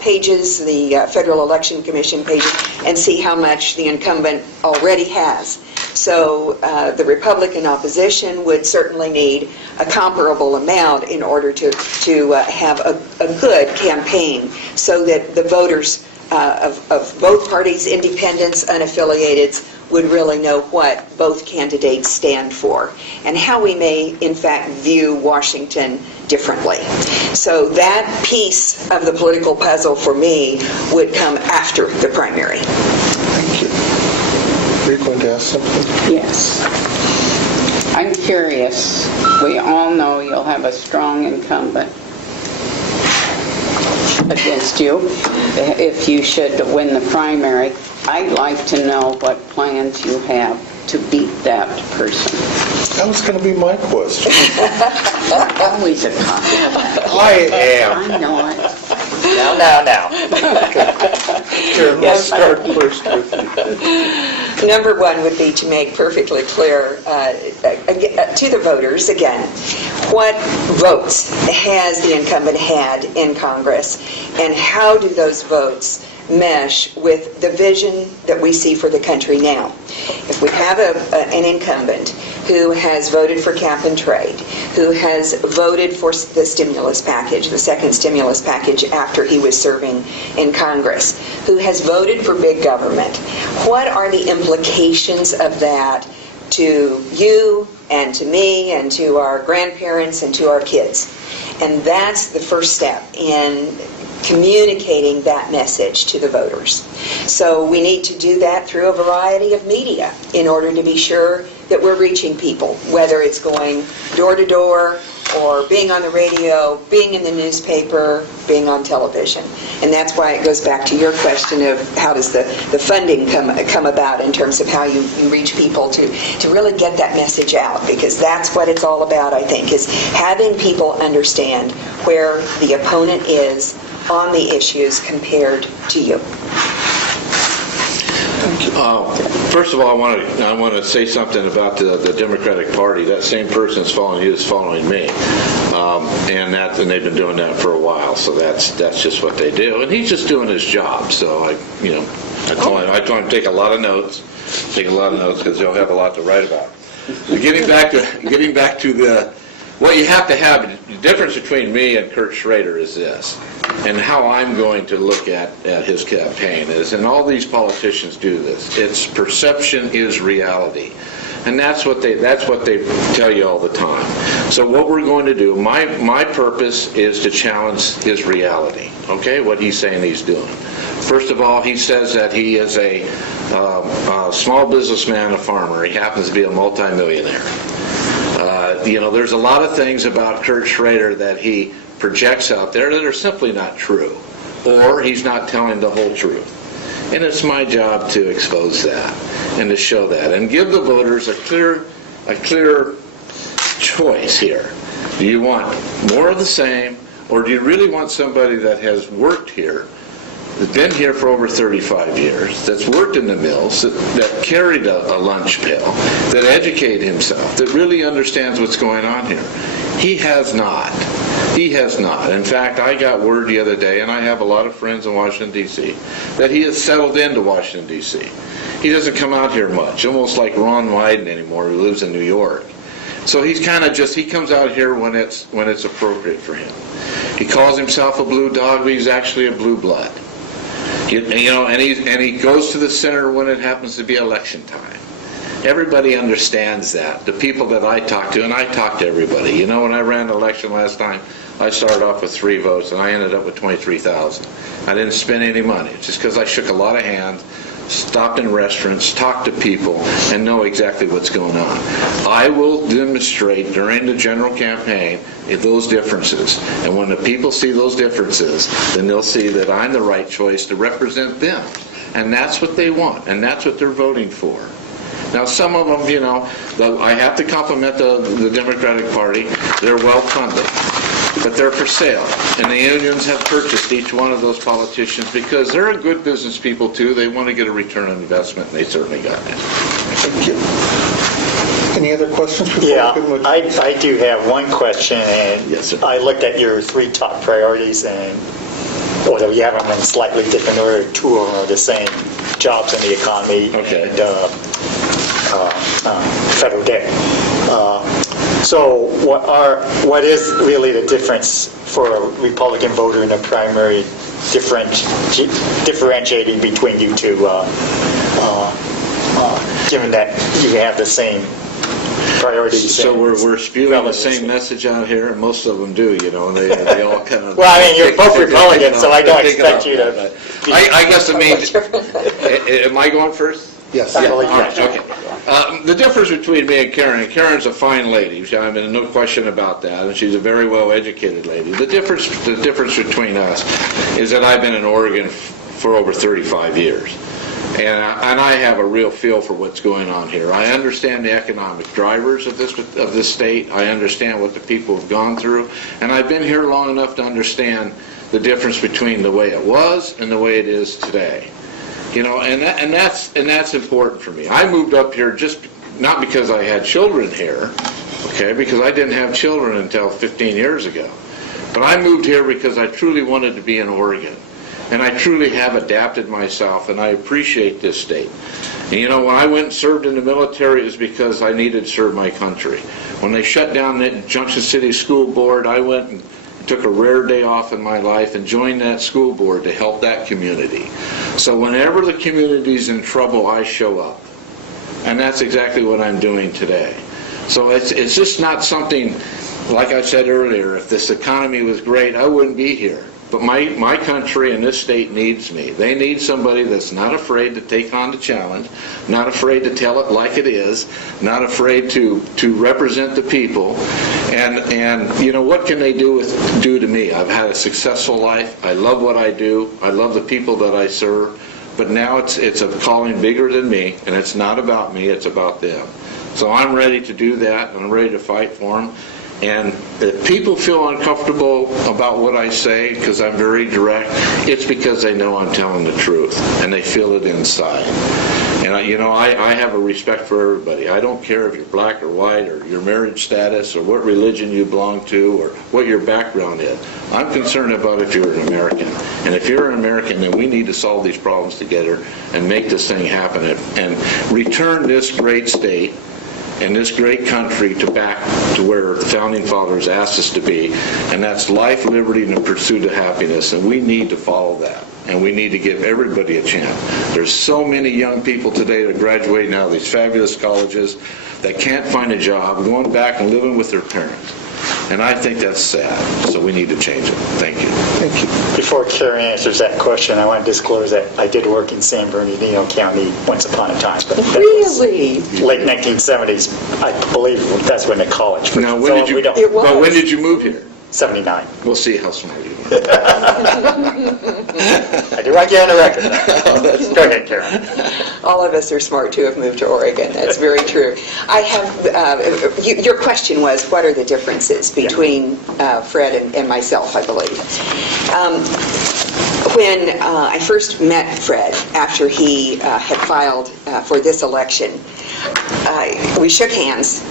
pages, the Federal Election Commission pages, and see how much the incumbent already has. So the Republican opposition would certainly need a comparable amount in order to have a good campaign, so that the voters of both parties, independents, unaffiliated, would really know what both candidates stand for and how we may, in fact, view Washington differently. So that piece of the political puzzle for me would come after the primary. Thank you. You're going to ask something? Yes. I'm curious. We all know you'll have a strong incumbent against you if you should win the primary. I'd like to know what plans you have to beat that person. That was going to be my question. Always a compliment. I am. I know it. Now. Here, let's start first with you. Number one would be to make perfectly clear to the voters, again, what votes has the incumbent had in Congress, and how do those votes mesh with the vision that we see for the country now. If we have an incumbent who has voted for cap and trade, who has voted for the stimulus package, the second stimulus package after he was serving in Congress, who has voted for big government, what are the implications of that to you and to me and to our grandparents and to our kids? And that's the first step in communicating that message to the voters. So we need to do that through a variety of media in order to be sure that we're reaching people, whether it's going door to door or being on the radio, being in the newspaper, being on television. And that's why it goes back to your question of how does the funding come about in terms of how you reach people to really get that message out, because that's what it's all about, I think, is having people understand where the opponent is on the issues compared to you. First of all, I want to say something about the Democratic Party. That same person is following you is following me, and they've been doing that for a while. So that's just what they do, and he's just doing his job. So I told him to take a lot of notes because he'll have a lot to write about. Getting back to what you have to have, the difference between me and Kurt Schrader is this, and how I'm going to look at his campaign is, and all these politicians do this, it's perception is reality. And that's what they tell you all the time. So what we're going to do, my purpose is to challenge his reality, okay, what he's saying he's doing. First of all, he says that he is a small businessman, a farmer. He happens to be a multimillionaire. There's a lot of things about Kurt Schrader that he projects out there that are simply not true, or he's not telling the whole truth. And it's my job to expose that and to show that and give the voters a clear choice here. Do you want more of the same, or do you really want somebody that has worked here, that's been here for over 35 years, that's worked in the mills, that carried a lunch pail, that educated himself, that really understands what's going on here? He has not. He has not. In fact, I got word the other day, and I have a lot of friends in Washington, D.C., that he has settled into Washington, D.C. He doesn't come out here much, almost like Ron Wyden anymore, who lives in New York. So he's kind of he comes out here when it's appropriate for him. He calls himself a blue dog, but he's actually a blue blood. And he goes to the center when it happens to be election time. Everybody understands that. The people that I talk to, and I talk to everybody. When I ran the election last time, I started off with 3 votes, and I ended up with 23,000. I didn't spend any money, just because I shook a lot of hands, stopped in restaurants, talked to people, and know exactly what's going on. I will demonstrate during the general campaign those differences. And when the people see those differences, then they'll see that I'm the right choice to represent them. And that's what they want, and that's what they're voting for. Now, some of them, I have to compliment the Democratic Party. They're well funded, but they're for sale. And the unions have purchased each one of those politicians because they're good business people, too. They want to get a return on investment, and they certainly got it. Thank you. Any other questions? Yeah, I do have one question, and yes, sir. I looked at your 3 top priorities, and although you have them in slightly different order, two of them are the same: jobs and the economy, Okay. and federal debt. So what is really the difference for a Republican voter in a primary, differentiating between you two, given that you have the same priorities? So and we're spewing the relevance? same message out here, and most of them do, and they all kind of... Well, I mean, you're both Republicans, so I don't Pick it expect up. you to... I guess, am I going first? Yes. I believe All right, that. okay. The difference between me and Karen's a fine lady. I mean, no question about that, and she's a very well-educated lady. The difference between us is that I've been in Oregon for over 35 years, and I have a real feel for what's going on here. I understand the economic drivers of this state. I understand what the people have gone through, and I've been here long enough to understand the difference between the way it was and the way it is today. And that's important for me. I moved up here just not because I had children here, okay, because I didn't have children until 15 years ago. But I moved here because I truly wanted to be in Oregon. And I truly have adapted myself, and I appreciate this state. And when I went and served in the military, it was because I needed to serve my country. When they shut down the Junction City School Board, I went and took a rare day off in my life and joined that school board to help that community. So whenever the community's in trouble, I show up. And that's exactly what I'm doing today. So it's just not something, like I said earlier, if this economy was great, I wouldn't be here. But my country and this state needs me. They need somebody that's not afraid to take on the challenge, not afraid to tell it like it is, not afraid to represent the people. And what can they do to me? I've had a successful life. I love what I do. I love the people that I serve. But now it's a calling bigger than me, and it's not about me, it's about them. So I'm ready to do that, and I'm ready to fight for them. And if people feel uncomfortable about what I say, because I'm very direct, it's because they know I'm telling the truth, and they feel it inside. And I have a respect for everybody. I don't care if you're black or white, or your marriage status, or what religion you belong to, or what your background is. I'm concerned about if you're an American. And if you're an American, then we need to solve these problems together and make this thing happen and return this great state and this great country back to where the Founding Fathers asked us to be, and that's life, liberty, and the pursuit of happiness, and we need to follow that, and we need to give everybody a chance. There's so many young people today that are graduating out of these fabulous colleges that can't find a job, going back and living with their parents, and I think that's sad, so we need to change it. Thank you. Thank you. Before Karen answers that question, I want to disclose that I did work in San Bernardino County once upon a time. But that was Really? late 1970s, I believe that's when the college was. Now, when did you? It was. But when did you move here? 79. We'll see how smart you are. I do right here on the record. Go ahead, Karen. All of us are smart to have moved to Oregon. That's very true. I have, your question was, what are the differences between Fred and myself, I believe. When I first met Fred, after he had filed for this election, we shook hands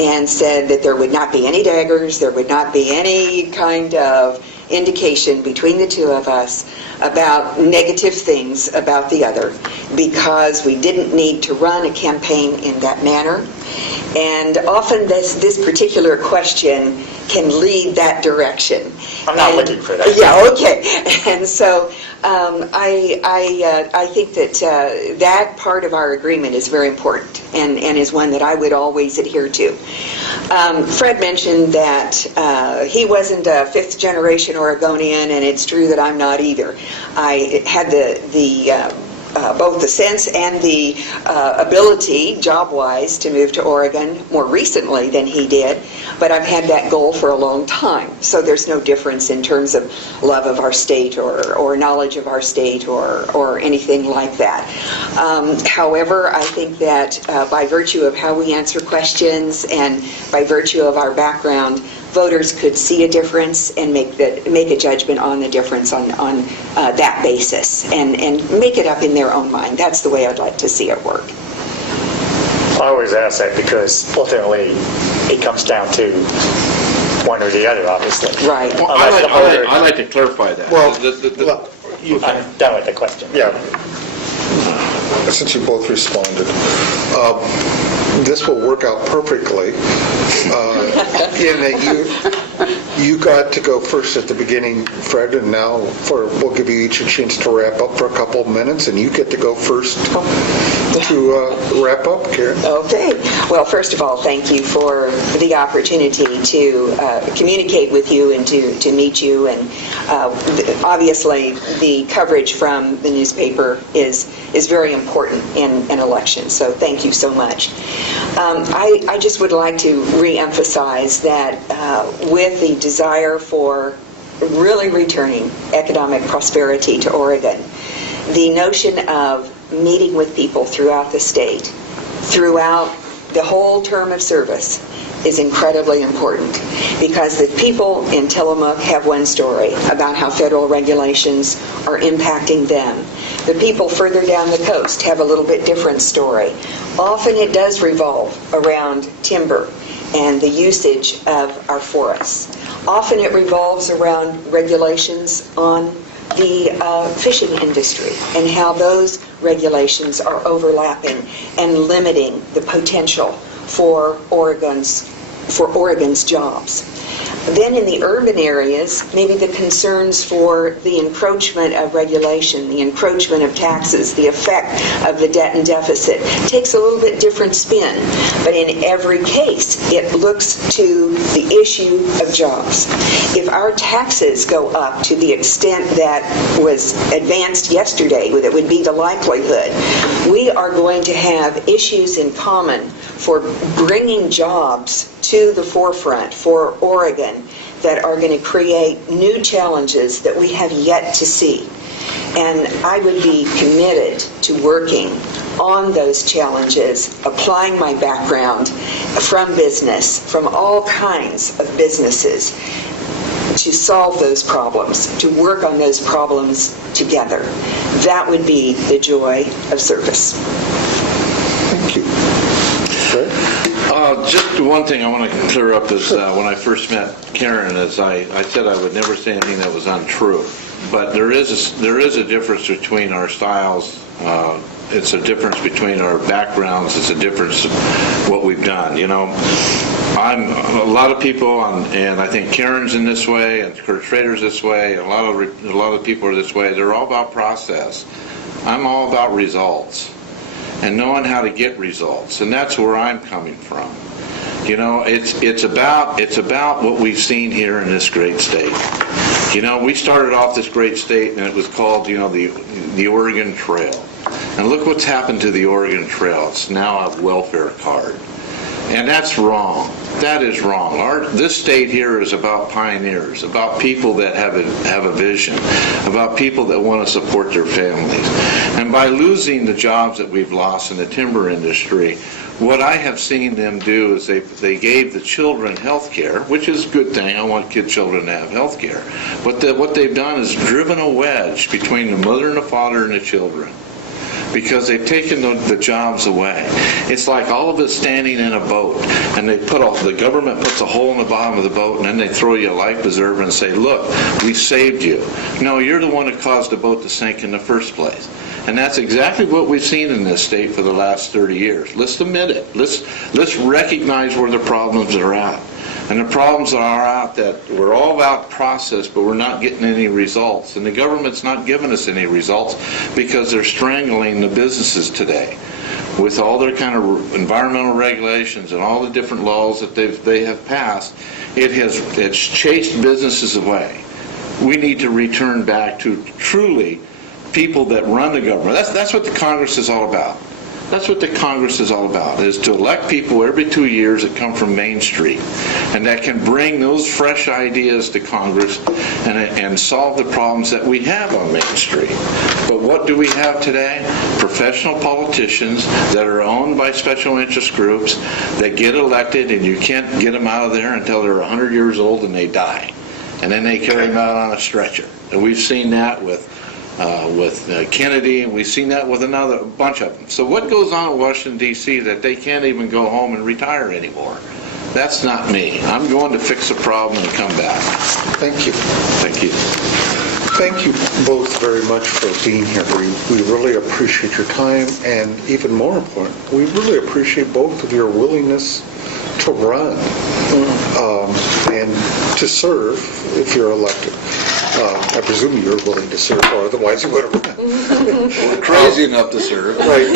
and said that there would not be any daggers, there would not be any kind of indication between the two of us about negative things about the other, because we didn't need to run a campaign in that manner. And often this particular question can lead that direction. I'm not looking for that. Yeah, okay. And so I think that that part of our agreement is very important and is one that I would always adhere to. Fred mentioned that he wasn't a fifth-generation Oregonian, and it's true that I'm not either. I had both the sense and the ability, job-wise, to move to Oregon more recently than he did, but I've had that goal for a long time. So there's no difference in terms of love of our state or knowledge of our state or anything like that. However, I think that by virtue of how we answer questions and by virtue of our background, voters could see a difference and make a judgment on the difference on that basis and make it up in their own mind. That's the way I'd like to see it work. I always ask that because ultimately it comes down to one or the other, obviously. Right. Well, Unless the voter- I'd like to clarify that. Well, I'm done with the question. yeah, since you both responded, this will work out perfectly in that you got to go first at the beginning, Fred, and now we'll give you each a chance to wrap up for a couple of minutes, and you get to go first to wrap up, Karen. Okay. Well, first of all, thank you for the opportunity to communicate with you and to meet you. And obviously, the coverage from the newspaper is very important in an election. So thank you so much. I just would like to reemphasize that with the desire for really returning economic prosperity to Oregon, the notion of meeting with people throughout the state, throughout the whole term of service, is incredibly important, because the people in Tillamook have one story about how federal regulations are impacting them. The people further down the coast have a little bit different story. Often it does revolve around timber and the usage of our forests. Often it revolves around regulations on the fishing industry and how those regulations are overlapping and limiting the potential for Oregon's jobs. Then in the urban areas, maybe the concerns for the encroachment of regulation, the encroachment of taxes, the effect of the debt and deficit takes a little bit different spin. But in every case, it looks to the issue of jobs. If our taxes go up to the extent that was advanced yesterday, that would be the likelihood, we are going to have issues in common for bringing jobs to the forefront for Oregon that are going to create new challenges that we have yet to see. And I would be committed to working on those challenges, applying my background from business, from all kinds of businesses, to solve those problems, to work on those problems together. That would be the joy of service. Thank you. Fred? Just one thing I want to clear up is when I first met Karen, as I said I would never say anything that was untrue. But there is a difference between our styles. It's a difference between our backgrounds. It's a difference of what we've done. You know, I'm a lot of people, and I think Karen's in this way, and Kurt Schrader's this way, and a lot of people are this way. They're all about process. I'm all about results and knowing how to get results, and that's where I'm coming from. You know, it's about what we've seen here in this great state. You know, we started off this great state, and it was called, you know, the Oregon Trail. And look what's happened to the Oregon Trail. It's now a welfare card. And that's wrong. That is wrong. This state here is about pioneers, about people that have a vision, about people that want to support their families. And by losing the jobs that we've lost in the timber industry, what I have seen them do is they gave the children health care, which is a good thing. I want children to have health care. But what they've done is driven a wedge between the mother and the father and the children, because they've taken the jobs away. It's like all of us standing in a boat, and the government puts a hole in the bottom of the boat, and then they throw you a life preserver and say, look, we saved you. No, you're the one that caused the boat to sink in the first place. And that's exactly what we've seen in this state for the last 30 years. Let's admit it. Let's recognize where the problems are at. And the problems are out that we're all about process, but we're not getting any results. And the government's not giving us any results because they're strangling the businesses today with all their kind of environmental regulations and all the different laws that they have passed. It's chased businesses away. We need to return back to truly people that run the government. That's what the Congress is all about. That's what the Congress is all about, is to elect people every 2 years that come from Main Street and that can bring those fresh ideas to Congress and solve the problems that we have on Main Street. But what do we have today? Professional politicians that are owned by special interest groups that get elected, and you can't get them out of there until they're 100 years old and they die. And then they carry them out on a stretcher. And we've seen that with Kennedy, and we've seen that with a bunch of them. So what goes on in Washington, D.C. that they can't even go home and retire anymore? That's not me. I'm going to fix a problem and come back. Thank you. Thank you. Thank you both very much for being here. We really appreciate your time, and even more important, we really appreciate both of your willingness to run and to serve if you're elected. I presume you're willing to serve, or otherwise you would have run. We're crazy enough to serve. Right,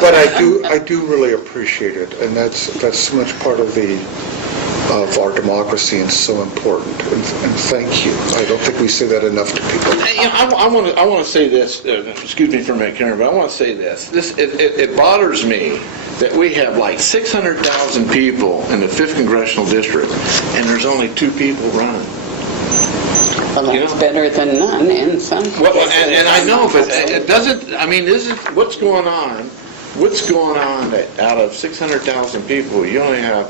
but I do really appreciate it, and that's so much part of our democracy and so important. And thank you. I don't think we say that enough to people. I want to say this. Excuse me for a minute, Karen, but I want to say this. It bothers me that we have like 600,000 people in the 5th Congressional District, and there's only 2 people running. Well, that's better than none in some cases. Well, and I know, but it doesn't, I mean, what's going on? What's going on that out of 600,000 people, you only have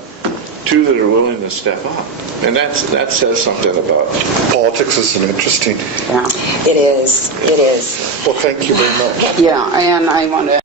2 that are willing to step up? And that says something about Politics is an interesting. Yeah. It is. Well, thank you very much. Yeah, and I want to